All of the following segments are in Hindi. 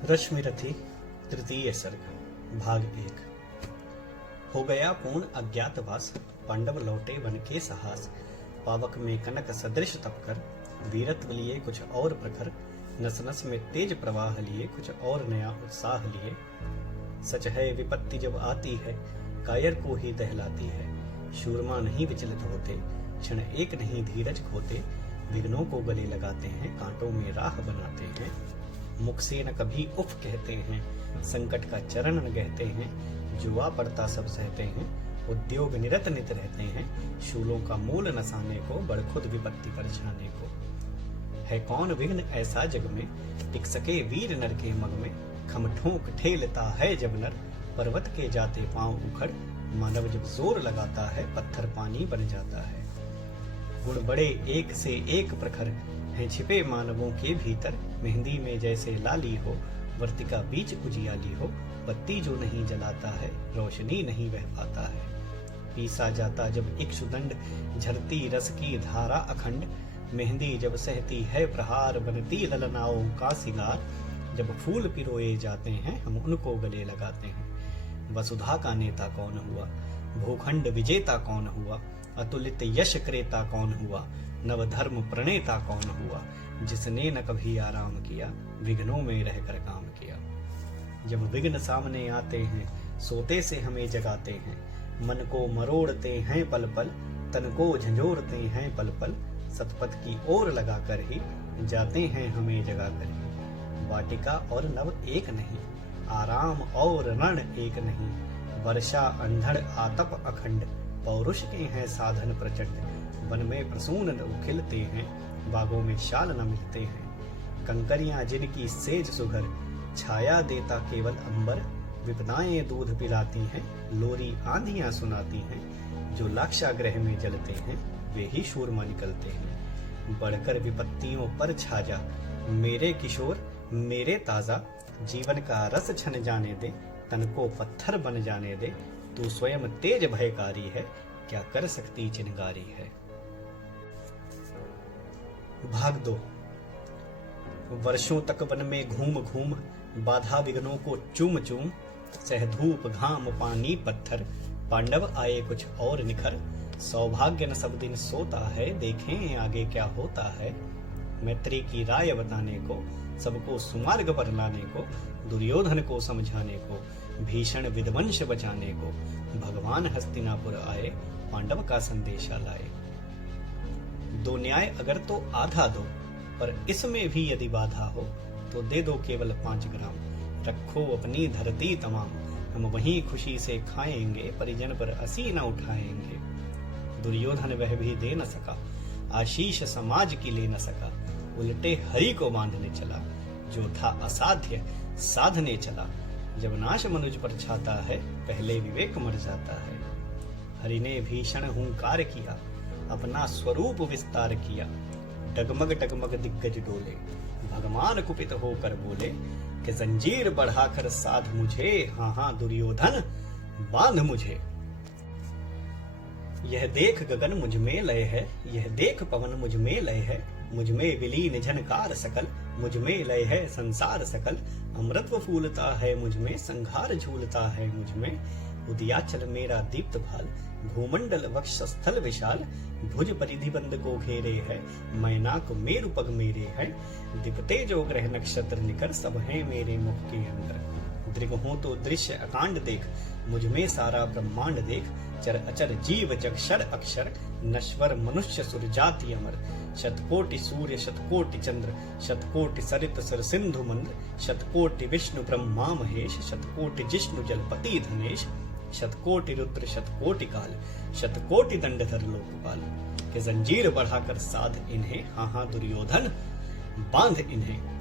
रश्मिरथी तृतीय सर्ग भाग 1। हो गया पूर्ण अज्ञातवास, पांडव लौटे वन के साहस। पावक में कनक सदृश तप कर, वीरत्व लिए कुछ और प्रखर। नस नस में तेज प्रवाह लिए, कुछ और नया उत्साह लिए। सच है विपत्ति जब आती है, कायर को ही दहलाती है। शूरमा नहीं विचलित होते, क्षण एक नहीं धीरज खोते। विघ्नों को गले लगाते हैं, कांटों में राह बनाते हैं। मुख से न कभी उफ कहते हैं, संकट का चरण न कहते हैं। जुआ पड़ता सब सहते हैं, उद्योग निरत नित रहते हैं। शूलों का मूल नसाने को, बड़ खुद विपत्ति पर छाने को। है कौन विघ्न ऐसा जग में, टिक सके वीर नर के मग में। खम ठोंक ठेलता है जब नर, पर्वत के जाते पांव उखड़। मानव जब जोर लगाता है, पत्थर पानी बन जाता है। गुण बड़े एक से एक प्रखर, हैं छिपे मानवों के भीतर। मेहंदी में जैसे लाली हो, वर्तिका बीच उजियाली हो। बत्ती जो नहीं जलाता है, रोशनी नहीं बह पाता है। पीसा जाता जब इक्षुदंड, झरती रस की धारा अखंड। मेहंदी जब सहती है प्रहार, बनती ललनाओं का सिंगार। जब फूल पिरोए जाते हैं, हम उनको गले लगाते हैं। वसुधा का नेता कौन हुआ, भूखंड विजेता कौन हुआ। अतुलित यश क्रेता कौन हुआ, नवधर्म प्रणेता कौन हुआ। जिसने न कभी आराम किया, विघ्नों में रहकर काम किया। जब विघ्न सामने आते हैं, सोते से हमें जगाते हैं। मन को मरोड़ते हैं पल पल, तन को झंझोरते हैं पल पल। सतपथ की ओर लगाकर ही, जाते हैं हमें जगाकर ही। वाटिका और नव एक नहीं, आराम और रण एक नहीं। वर्षा अंधड़ आतप अखंड, पौरुष के हैं साधन प्रचंड। वन में प्रसून न खिलते हैं, बागों में शाल न मिलते हैं। कंकरियां जिनकी सेज सुघर, छाया देता केवल अंबर। विपदाएं दूध पिलाती हैं, लोरी आंधियां सुनाती हैं। जो लाक्षागृह में जलते हैं, वे ही शूरमा निकलते हैं। बढ़कर विपत्तियों पर छा जा, मेरे किशोर मेरे ताजा। जीवन का रस छन जाने दे, तन को पत्थर बन जाने दे। तू स्वयं तेज भयकारी है, क्या कर सकती चिनगारी है। भाग 2। वर्षों तक वन में घूम घूम, बाधा विघ्नों को चूम चूम। सह धूप घाम पानी पत्थर, पांडव आए कुछ और निखर। सौभाग्य न सब दिन सोता है, देखें आगे क्या होता है। मैत्री की राय बताने को, सबको सुमार्ग पर लाने को। दुर्योधन को समझाने को, भीषण विध्वंस बचाने को। भगवान हस्तिनापुर आए, पांडव का संदेशा लाए। दो न्याय अगर तो आधा दो, पर इसमें भी यदि बाधा हो, तो दे दो केवल 5 ग्राम। रखो अपनी धरती तमाम, हम वहीं खुशी से खाएंगे। परिजन पर असी न उठाएंगे। दुर्योधन वह भी दे न सका, आशीष समाज की ले न सका। उल्टे हरि को बांधने चला, जो था असाध्य साधने चला। जब नाश मनुज पर छाता है, पहले विवेक मर जाता है। हरि ने भीषण हुंकार किया, अपना स्वरूप विस्तार किया। डगमग डगमग दिग्गज डोले, भगवान कुपित होकर बोले कि जंजीर बढ़ाकर साध मुझे। हाँ हाँ दुर्योधन बांध मुझे। यह देख गगन मुझ में लय है, यह देख पवन मुझ में लय है। मुझ में विलीन झनकार सकल, मुझ में लय है संसार सकल। अमृतत्व फूलता है मुझ में, संघार झूलता है मुझ में। उदयाचल मेरा दीप्त भाल, भूमंडल वक्ष स्थल विशाल। भुज परिधि बंद को घेरे है, मैनाक मेरु पग मेरे है। दीपते जो ग्रह नक्षत्र निकर, सब है मेरे मुख के अंदर। दृग हो तो दृश्य अकांड देख, मुझ में सारा ब्रह्मांड देख। चर अचर जीव जक्षर अक्षर, नश्वर मनुष्य सुर जाति अमर। शतकोटि सूर्य शतकोटि चंद्र, शतकोटि सरित सर सिंधु मंद्र। शतकोटि विष्णु ब्रह्मा महेश, शतकोटि जिष्णु जलपति धनेश। शतकोटि रुद्र शतकोटि काल, शतकोटि दंडधर लोकपाल। के जंजीर बढ़ाकर साध इन्हें, हाँ हाँ दुर्योधन बांध इन्हें।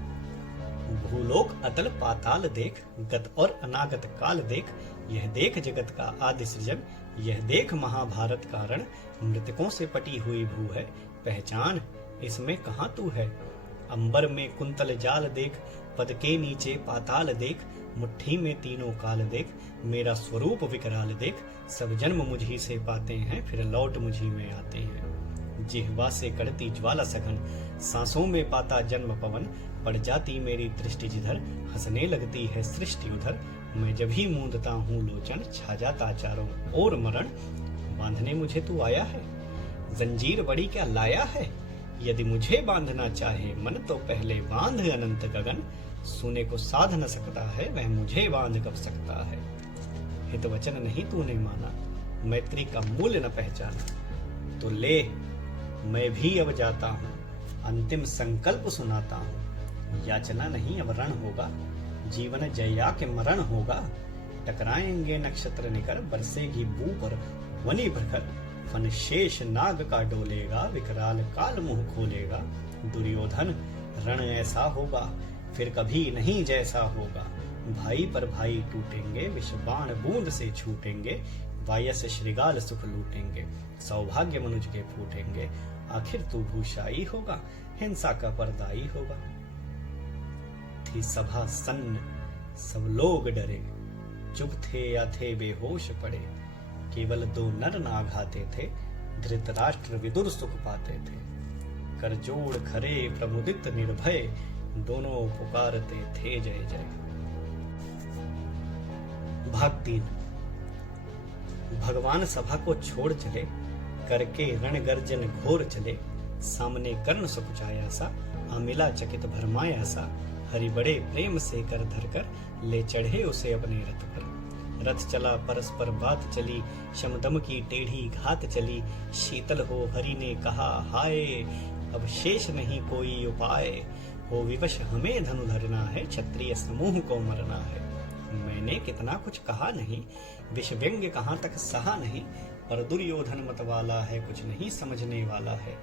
भूलोक अतल पाताल देख, गत और अनागत काल देख। यह देख जगत का आदि सृजन, यह देख महाभारत का रण। मृतकों से पटी हुई भू है, पहचान इसमें कहाँ तू है। अंबर में कुंतल जाल देख, पद के नीचे पाताल देख। मुट्ठी में तीनों काल देख, मेरा स्वरूप विकराल देख। सब जन्म मुझी से पाते हैं, फिर लौट मुझी में आते हैं। जिह्वा से कड़ती ज्वाला सघन, सांसों में पाता जन्म पवन। पड़ जाती मेरी दृष्टि जिधर, हंसने लगती है सृष्टि उधर। मैं जब ही मूंदता हूँ लोचन, छा जाता चारों ओर मरण। बांधने मुझे तू आया है, जंजीर बड़ी क्या लाया है। यदि मुझे बांधना चाहे मन, तो पहले बांध अनंत गगन। सुने को साध न सकता है, वह मुझे बांध कब सकता है। हित वचन नहीं तूने माना, मैत्री का मूल्य न पहचाना। तो ले मैं भी अब जाता हूँ, अंतिम संकल्प सुनाता हूँ। याचना नहीं अब रण होगा, जीवन जया के मरण होगा। टकराएंगे नक्षत्र निकर, बरसेगी बू पर वनी प्रखर। फन शेष नाग का डोलेगा, विकराल काल मुंह खोलेगा। दुर्योधन रण ऐसा होगा, फिर कभी नहीं जैसा होगा। भाई पर भाई टूटेंगे, विषबाण बूंद से छूटेंगे। वायस श्रृगाल सुख लूटेंगे, सौभाग्य मनुज के फूटेंगे। आखिर तू भूषाई होगा, हिंसा का परदाई होगा। थी सभा सन्न, सब लोग डरे, चुप थे या थे बेहोश पड़े। केवल 2 नर नाघाते थे, धृतराष्ट्र विदुर सुख पाते थे। कर जोड़ खरे प्रमुदित निर्भय, दोनों पुकारते थे जय जय। भाग 3। भगवान सभा को छोड़ चले, करके रण गर्जन घोर चले। सामने कर्ण सकुचाया सा, अमिला चकित भरमाया सा। हरि बड़े प्रेम से कर धरकर, ले चढ़े उसे अपने रथ पर। रथ चला परस्पर बात चली, शमदम की टेढ़ी घात चली। शीतल हो हरि ने कहा हाय, अब शेष नहीं कोई उपाय। हो विवश हमें धनु धरना है, क्षत्रिय समूह को मरना है। मैंने कितना कुछ कहा नहीं, विष व्यंग्य कहाँ तक सहा नहीं। पर दुर्योधन मत वाला है, कुछ नहीं समझने वाला है।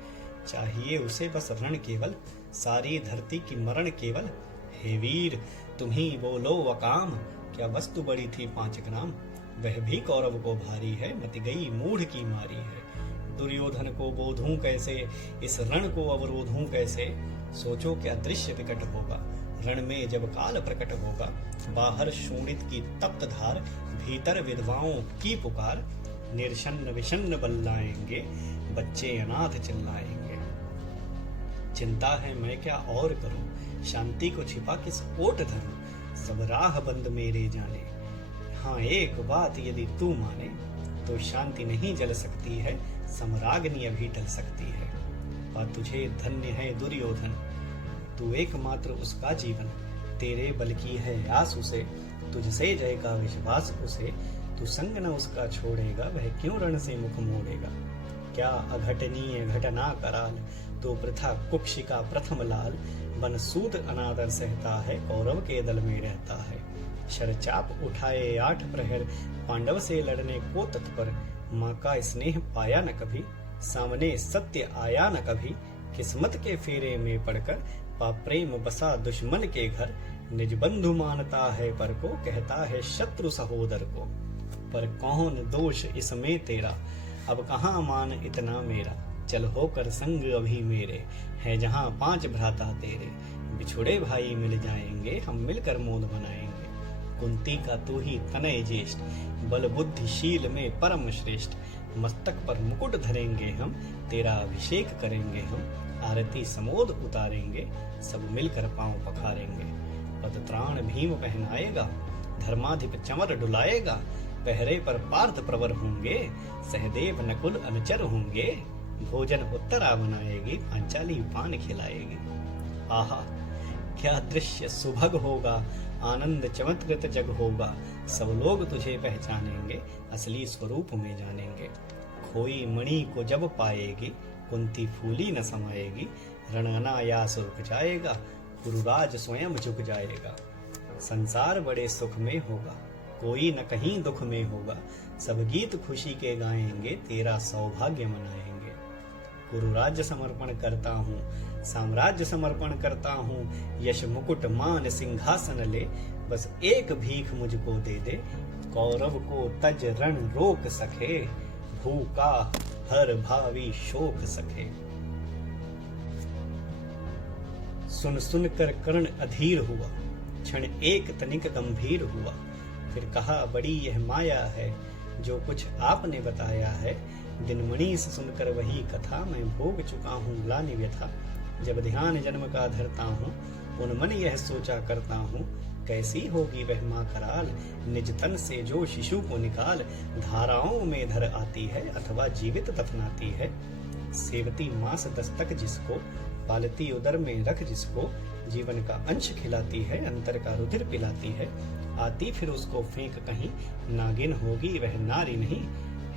चाहिए उसे बस रण केवल, सारी धरती की मरण केवल। हे वीर तुम ही बोलो अकाम, क्या वस्तु बड़ी थी 5 ग्राम। वह भी कौरव को भारी है, मति गई मूढ़ की मारी है। दुर्योधन को बोधूं कैसे, इस रण को अवरोधूं कैसे। सोचो क्या दृश्य विकट होगा, रण में जब काल प्रकट होगा। बाहर शूणित की तप्त धार, भीतर विधवाओं की पुकार। निर्षन्न विषन्न बल्लाएंगे, बच्चे अनाथ चिल्लाएंगे। चिंता है मैं क्या और करूं, शांति को छिपा किस ओट धरूं। सब राह बंद मेरे जाने, हाँ एक बात यदि तू माने। तो शांति नहीं जल सकती है, समराग्नि अभी टल सकती है। और तुझे धन्य है दुर्योधन, तू एकमात्र उसका जीवन। तेरे बल की है आस उसे, तुझसे जय का विश्वास उसे। तू संग न उसका छोड़ेगा, वह क्यों रण से मुख मोड़ेगा। क्या अघटनीय घटना कराल, तो प्रथा कुक्षिका प्रथम लाल। बन सूत अनादर सहता है, कौरव के दल में रहता है। शरचाप उठाए 8 प्रहर, पांडव से लड़ने को तत्पर। माँ का स्नेह पाया न कभी, सामने सत्य आया न कभी। किस्मत के फेरे में पड़कर, पा प्रेम बसा दुश्मन के घर। निज बंधु मानता है पर को, कहता है शत्रु सहोदर को। पर कौन दोष इसमें तेरा, अब कहाँ मान इतना मेरा। चल होकर संग अभी मेरे, है जहाँ 5 भ्राता तेरे। बिछुड़े भाई मिल जाएंगे, हम मिलकर मोद मनाएंगे। कुंती का तू ही तनय ज्येष्ठ, बल बुद्धिशील में परम श्रेष्ठ। मस्तक पर मुकुट धरेंगे हम, तेरा अभिषेक करेंगे हम। आरती समोद उतारेंगे, सब मिलकर पांव पखारेंगे। पद त्राण भीम पहनाएगा, धर्माधिप चमर डुलाएगा। पहरे पर पार्थ प्रवर होंगे, सहदेव नकुल अनुचर होंगे। भोजन उत्तरा बनाएगी, पांचाली पान खिलाएगी। आहा क्या दृश्य सुभग होगा, आनंद चमत्कृत जग होगा। सब लोग तुझे पहचानेंगे, असली स्वरूप में जानेंगे। खोई मणि को जब पाएगी, कुंती फूली न समाएगी। रणअनायास रुक जाएगा, कुरुराज स्वयं झुक जाएगा। संसार बड़े सुख में होगा, कोई न कहीं दुख में होगा। सब गीत खुशी के गाएंगे, तेरा सौभाग्य मनाएंगे। कुरुराज्य समर्पण करता हूँ, साम्राज्य समर्पण करता हूँ। यश मुकुट मान सिंहासन ले, बस एक भीख मुझको दे दे। कौरव को तज रण रोक सके, भूखा हर भावी शोक सके। सुन सुन कर कर्ण अधीर हुआ, क्षण एक तनिक गंभीर हुआ। फिर कहा बड़ी यह माया है, जो कुछ आपने बताया है। दिनमणि से सुनकर वही कथा, मैं भोग चुका हूँ ग्लानि व्यथा। जब ध्यान जन्म का धरता हूँ, उन मन यह सोचा करता हूँ, कैसी होगी वह माँ कराल, निज तन से जो शिशु को निकाल, धाराओं में धर आती है अथवा जीवित दफनाती है। सेवती मांस दस्तक जिसको, पालती उदर में रख जिसको, जीवन का अंश खिलाती है, अंतर का रुधिर पिलाती है। आती फिर उसको फेंक कहीं, नागिन होगी वह नारी नहीं।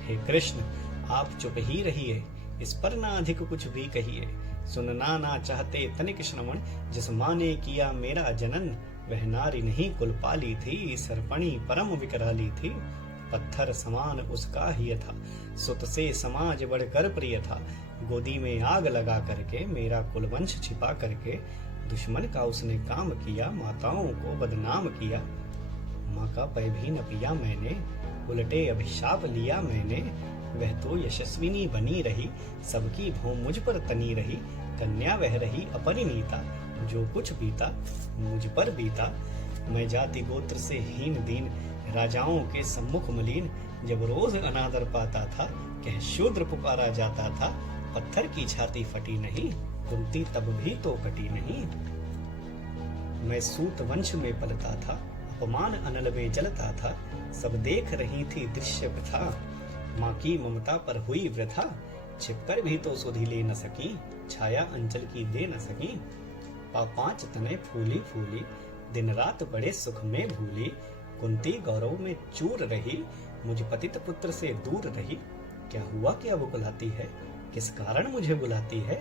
हे कृष्ण, आप चुप ही रहिए, इस पर ना अधिक कुछ भी कहिए। सुनना ना चाहते तनिक श्रवण, जिस माँ ने किया मेरा जनन, वह नारी नहीं कुल पाली थी, सरपणी परम विकराली थी। पत्थर समान उसका ही था, सुत से समाज बढ़कर प्रिय था। गोदी में आग लगा करके मेरा कुलवंश छिपा करके, दुश्मन का उसने काम किया, माताओं को बदनाम किया। माँ का पै भी न पिया मैंने, उलटे अभिशाप लिया मैंने। वह तो यशस्विनी बनी रही, सबकी भौं मुझ पर तनी रही। कन्या वह रही अपरिणीता, जो कुछ बीता मुझ पर बीता। मैं जाति गोत्र से हीन दीन, राजाओं के सम्मुख मलिन। जब रोज अनादर पाता था, कह शूद्र पुकारा जाता था। पत्थर की छाती फटी नहीं, कुंती तब भी तो कटी नहीं। मैं सूत वंश में पलता था, अपमान अनल में जलता था। सब देख रही थी दृश्य प्रथा, माँ की ममता पर हुई वृथा। छिपकर भी तो सुधि ले न सकी, छाया अंचल की दे न सकी। पांच तने फूली फूली, दिन रात बड़े सुख में भूली। कुंती गौरव में चूर रही, मुझ पतित पुत्र से दूर रही। क्या हुआ क्या वो बुलाती है, किस कारण मुझे बुलाती है।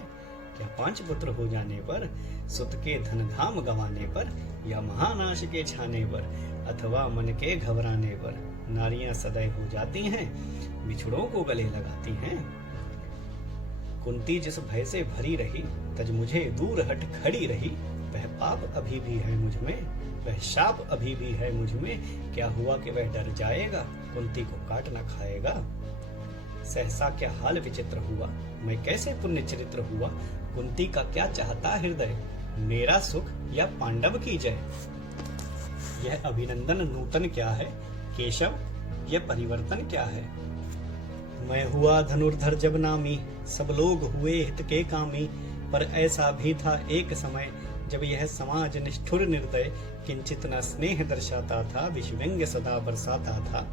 क्या 5 पुत्र हो जाने पर, सुत के धन धाम गंवाने पर, या महानाश के छाने पर, अथवा मन के घबराने पर, नारियां सदैव हो जाती हैं, बिछड़ों को गले लगाती हैं। कुंती जिस भय से भरी रही, तज मुझे दूर हट खड़ी रही। वह पाप अभी भी है मुझ में, वह शाप अभी भी है मुझ में। क्या हुआ कि वह डर जाएगा, कुंती को काट न खाएगा। सहसा क्या हाल विचित्र हुआ, मैं कैसे पुण्य चरित्र हुआ। कुंती का क्या चाहता हृदय, मेरा सुख या पांडव की जय। यह अभिनंदन नूतन क्या है, केशव यह परिवर्तन क्या है। मैं हुआ धनुर्धर जब नामी, सब लोग हुए हित के कामी। पर ऐसा भी था एक समय, जब यह समाज निष्ठुर निर्दय, किंचित न स्नेह दर्शाता था, विषव्यंग्य सदा बरसाता था।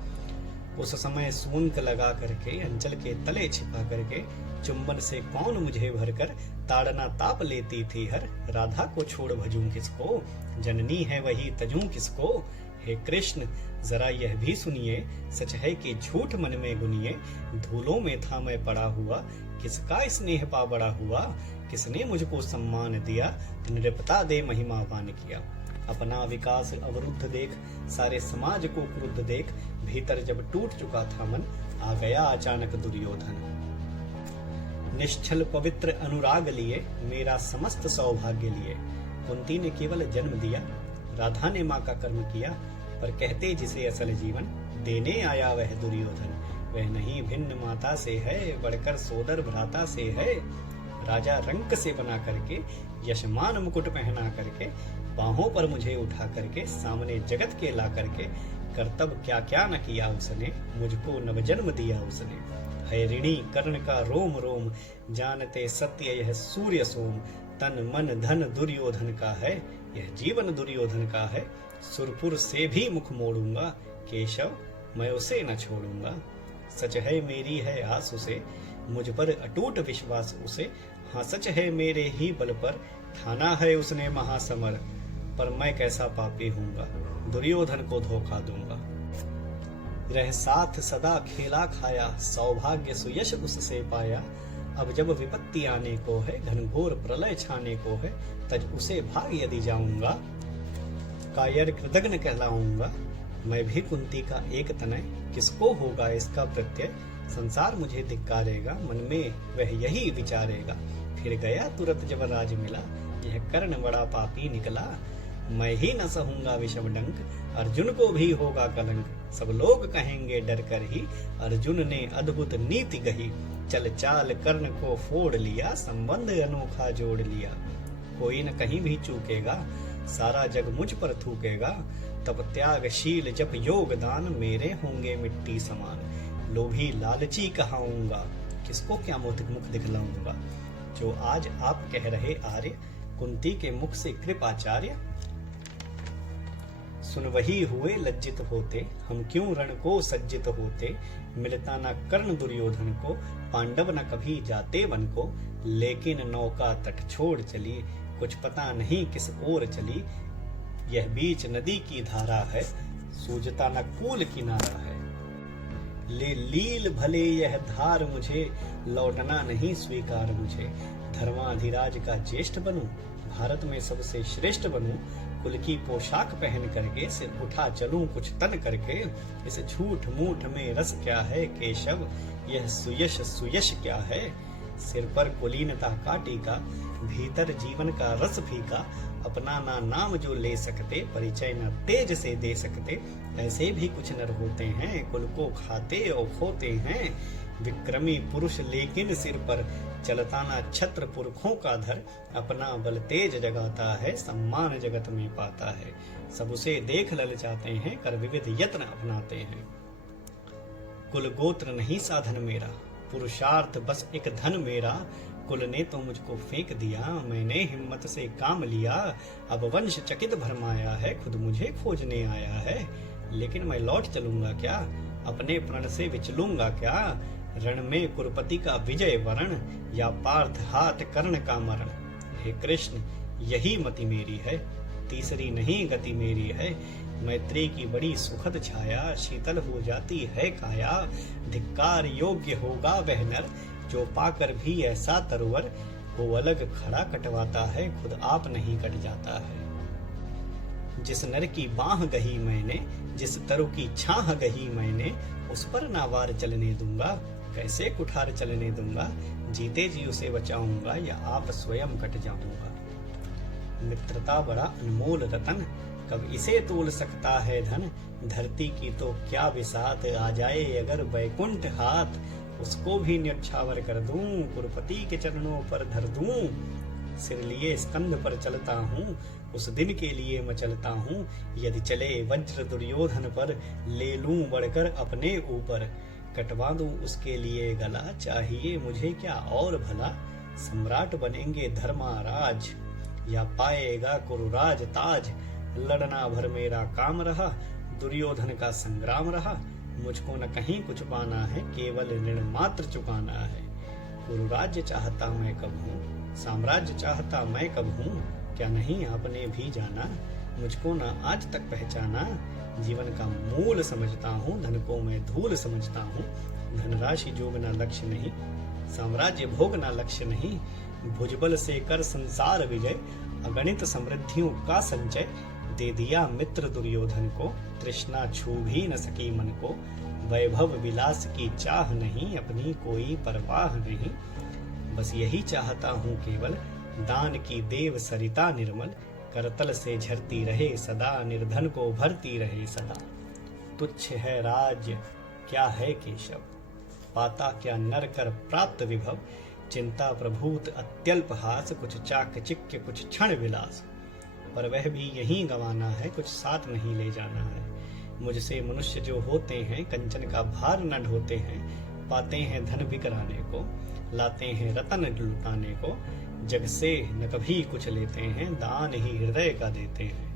उस समय सूंक लगा करके, अंचल के तले छिपा करके, चुंबन से कौन मुझे भरकर, ताड़ना ताप लेती थी हर। राधा को छोड़ भजूं किसको, जननी है वही तजूं किसको। हे कृष्ण, जरा यह भी सुनिए, सच है कि झूठ मन में गुनिए। धूलों में था मैं पड़ा हुआ, किसका स्नेह पा बड़ा हुआ। किसने मुझको सम्मान दिया, नृपता दे महिमावान किया। अपना विकास अवरुद्ध देख, सारे समाज को क्रुद्ध देख, भीतर जब टूट चुका था मन, आ गया अचानक दुर्योधन। निश्चल पवित्र अनुराग लिए, मेरा समस्त सौभाग्य लिए। कुंती ने केवल जन्म दिया, राधा ने माँ का कर्म किया। पर कहते जिसे असल जीवन, देने आया वह दुर्योधन। वह नहीं भिन्न माता से है, बढ़कर सोदर भ्राता से है। राजा रंक से बना करके, यशमान मुकुट पहना करके, बाहों पर मुझे उठा करके, सामने जगत के ला करके, कर्तव्य क्या क्या न किया उसने, मुझको नवजन्म दिया उसने। है ऋणी कर्ण का रोम रोम, जानते सत्य यह सूर्य सोम। तन मन धन दुर्योधन का है, यह जीवन दुर्योधन का है। सुरपुर से भी मुख मोड़ूंगा, केशव मैं उसे न छोड़ूंगा। सच है मेरी है आस उसे, मुझ पर अटूट विश्वास उसे। हाँ सच है मेरे ही बल पर, ठाना है उसने महासमर। पर मैं कैसा पापी हूँगा, दुर्योधन को धोखा दूंगा। रह साथ सदा खेला खाया, सौभाग्य सुयश उससे पाया। अब जब विपत्ति आने को है, घनघोर प्रलय छाने को है, तज उसे भाग यदि जाऊंगा, कायर कृतघ्न कहलाऊंगा। मैं भी कुंती का एक तनय, किसको होगा इसका प्रत्यय। संसार मुझे धिक्कारेगा, मन में वह यही विचारेगा। फिर गया तुरंत जब राज मिला, यह कर्ण बड़ा पापी निकला। मैं ही न सहूंगा विषम डंक, अर्जुन को भी होगा कलंक। सब लोग कहेंगे डर कर ही, अर्जुन ने अद्भुत नीति गही। चल चाल कर्ण को फोड़ लिया, संबंध अनोखा जोड़ लिया। कोई न कहीं भी चूकेगा, सारा जग मुझ पर थूकेगा। तब त्यागशील जप योगदान, मेरे होंगे मिट्टी समान। लोभी लालची कहाऊंगा, किसको क्या मुख दिखलाऊंगा। जो आज आप कह रहे आर्य, कुंती के मुख से कृपाचार्य। सुन वही हुए लज्जित होते, हम क्यों रण को सज्जित होते। मिलता न कर्ण दुर्योधन को, पांडव न कभी जाते वन को। लेकिन नौका तट छोड़ चली, कुछ पता नहीं किस ओर चली। यह बीच नदी की धारा है, सूझता न कूल किनारा है। ले लील भले यह धार मुझे, लौटना नहीं स्वीकार मुझे। धर्माधिराज का ज्येष्ठ बनूं, भारत में सबसे श्रेष्ठ बनूं। कुल की पोशाक पहन करके सिर उठा चलूं कुछ तन करके। इस झूठ मूठ में रस क्या है केशव, यह सुयश सुयश क्या है। सिर पर कुलीनता का टीका, भीतर जीवन का रस फीका। अपना ना नाम जो ले सकते, परिचय न तेज से दे सकते। ऐसे भी कुछ नर होते हैं, कुल को खाते और खोते हैं। विक्रमी पुरुष लेकिन सिर पर, चलता ना छत्र पुरखों का धर। अपना बल तेज जगाता है, सम्मान जगत में पाता है। सब उसे देख ललचाते हैं, कर विविध यत्न अपनाते हैं। कुल गोत्र नहीं साधन मेरा, पुरुषार्थ बस एक धन मेरा। कुल ने तो मुझको फेंक दिया, मैंने हिम्मत से काम लिया। अब वंश चकित भरमाया है, खुद मुझे खोजने आया है। लेकिन मैं लौट चलूंगा क्या, अपने प्रण से विचलूंगा क्या। रण में कुरुपति का विजय वरण, या पार्थ हाथ कर्ण का मरण। हे कृष्ण यही मति मेरी है, तीसरी नहीं गति मेरी है। मैत्री की बड़ी सुखद छाया, शीतल हो जाती है काया। धिक्कार योग्य होगा वह नर, जो पाकर भी ऐसा तरवर। वो अलग खड़ा कटवाता है, खुद आप नहीं कट जाता है। जिस नर की बाह गही मैंने, जिस तरु की छाह गही मैंने। उस पर नावार चलने दूंगा, कैसे कुठार चलने दूंगा। जीते जी उसे बचाऊंगा, या आप स्वयं कट जाऊंगा। मित्रता बड़ा अनमोल रतन, कब इसे तोल सकता है धन। धरती की तो क्या बिसात, आ जाए अगर वैकुंठ हाथ। उसको भी न्यौछावर कर दूं, कुरुपति के चरणों पर धर दूं। सिर लिए स्कंद पर चलता हूँ, उस दिन के लिए मैं चलता हूँ। यदि चले वज्र दुर्योधन पर, ले लूं बढ़कर अपने ऊपर। कटवा दूं उसके लिए गला, चाहिए मुझे क्या और भला। सम्राट बनेंगे धर्माराज, या पाएगा कुरुराज ताज। लड़ना भर मेरा काम रहा, दुर्योधन का संग्राम रहा। मुझको न कहीं कुछ पाना है, केवल ऋण मात्र चुकाना है। कुरुराज्य चाहता मैं कब हूँ, साम्राज्य चाहता मैं कब हूँ। क्या नहीं आपने भी जाना, मुझको न आज तक पहचाना। जीवन का मूल समझता हूँ, धन को मैं धूल समझता हूँ। धनराशि जोगना लक्ष्य नहीं, साम्राज्य भोगना लक्ष्य नहीं। भुजबल से कर संसार विजय, अगणित समृद्धियों का संचय। दे दिया मित्र दुर्योधन को, तृष्णा छू भी न सकी मन को। वैभव विलास की चाह नहीं, अपनी कोई परवाह नहीं। बस यही चाहता हूँ केवल, दान की देव सरिता निर्मल। करतल से झरती रहे सदा, निर्धन को भरती रहे सदा। तुच्छ है राज्य क्या है केशव, पाता क्या नर कर प्राप्त विभव। चिंता प्रभूत अत्यल्प हास, कुछ चाकचिक्य कुछ क्षण विलास। पर वह भी यहीं गंवाना है, कुछ साथ नहीं ले जाना है। मुझसे मनुष्य जो होते हैं, कंचन का भार न ढोते हैं। पाते हैं धन बिकराने को, लाते हैं रतन लुटाने को। जग से न कभी कुछ लेते हैं, दान ही हृदय का देते हैं।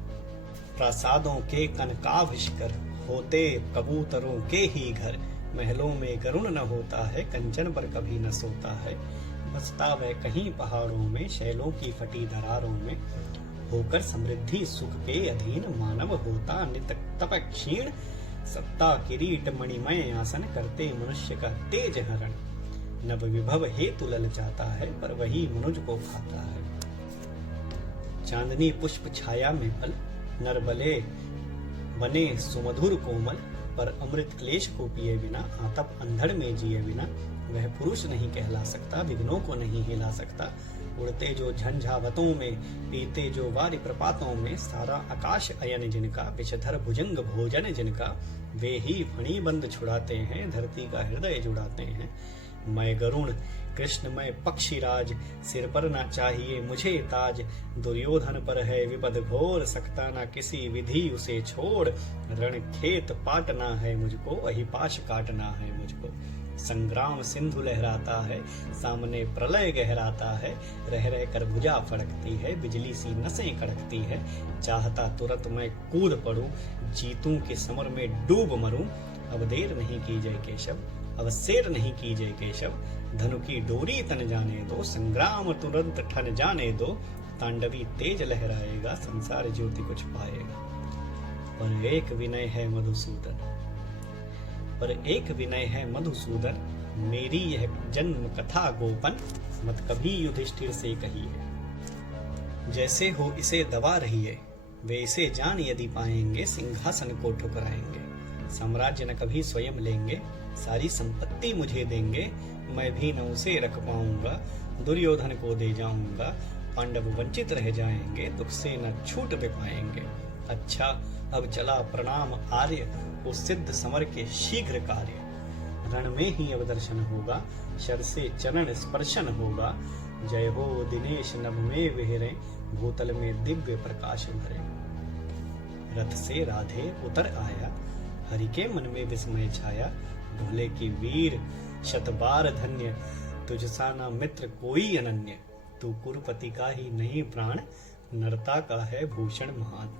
प्रासादों के कनकाभिष्कर, होते कबूतरों के ही घर। महलों में गरुण न होता है, कंचन पर कभी न सोता है। बसता वह कहीं पहाड़ों में, शैलों की फटी दरारों में। होकर समृद्धि सुख के अधीन, मानव होता नित तप क्षीण। सत्ता किरीट मणिमय आसन, करते मनुष्य का तेज हरण। नव विभव हेतु ललचाता है, पर वही मनुज को खाता है। चांदनी पुष्प छाया में पल, नर बले बने सुमधुर कोमल। पर अमृत क्लेश को पिए बिना, आतप अंधड़ में जिए बिना। वह पुरुष नहीं कहला सकता, विघ्नों को नहीं हिला सकता। उड़ते जो झंझावतों में, पीते जो वारि प्रपातों में। सारा आकाश अयन जिनका, विषधर भुजंग भोजन जिनका। वे ही फणी बंद छुड़ाते हैं, धरती का हृदय जुड़ाते हैं। मैं गरुण कृष्णमय पक्षीराज, सिर पर ना चाहिए मुझे ताज। दुर्योधन पर है विपद घोर, सकता ना किसी विधि उसे छोड़। रण खेत पाटना है मुझको, अहिपाश काटना है मुझको। संग्राम सिंधु लहराता है, सामने प्रलय गहराता है। रह रह कर भुजा फड़कती है, बिजली सी नसें कड़कती है। चाहता तुरंत मैं कूद पड़ूं, जीतूं के समर में डूब मरूं। अब देर नहीं की जय केशव, अब शेर नहीं की जय केशव। धनु की डोरी तन जाने दो, संग्राम तुरंत ठन जाने दो। तांडवी तेज लहराएगा, संसार ज्योति कुछ पाएगा। पर एक विनय है मधुसूदन, पर एक विनय है मधुसूदन। मेरी यह जन्म कथा गोपन, मत कभी युधिष्ठिर से कहिए। जैसे हो इसे दबा रहिए, वे इसे जान यदि पाएंगे, सिंहासन को ठुकराएंगे। साम्राज्य न कभी स्वयं लेंगे, सारी संपत्ति मुझे देंगे। मैं भी न उसे रख पाऊंगा, दुर्योधन को दे जाऊंगा। पांडव वंचित रह जाएंगे, दुख से न छूट भी पाएंगे। अच्छा अब चला प्रणाम आर्य, वो सिद्ध समर के शीघ्र कार्य। रण में ही अब दर्शन होगा, शर से चरण स्पर्शन होगा। जय हो दिनेश नभ में विहरे, भूतल में दिव्य प्रकाश भरे। रथ से राधे उतर आया, हरि के मन में विस्मय छाया। भोले की वीर शतबार धन्य, तुझसा ना मित्र कोई अनन्य। तू कुरुपति का ही नहीं प्राण, नरता का है भूषण महान।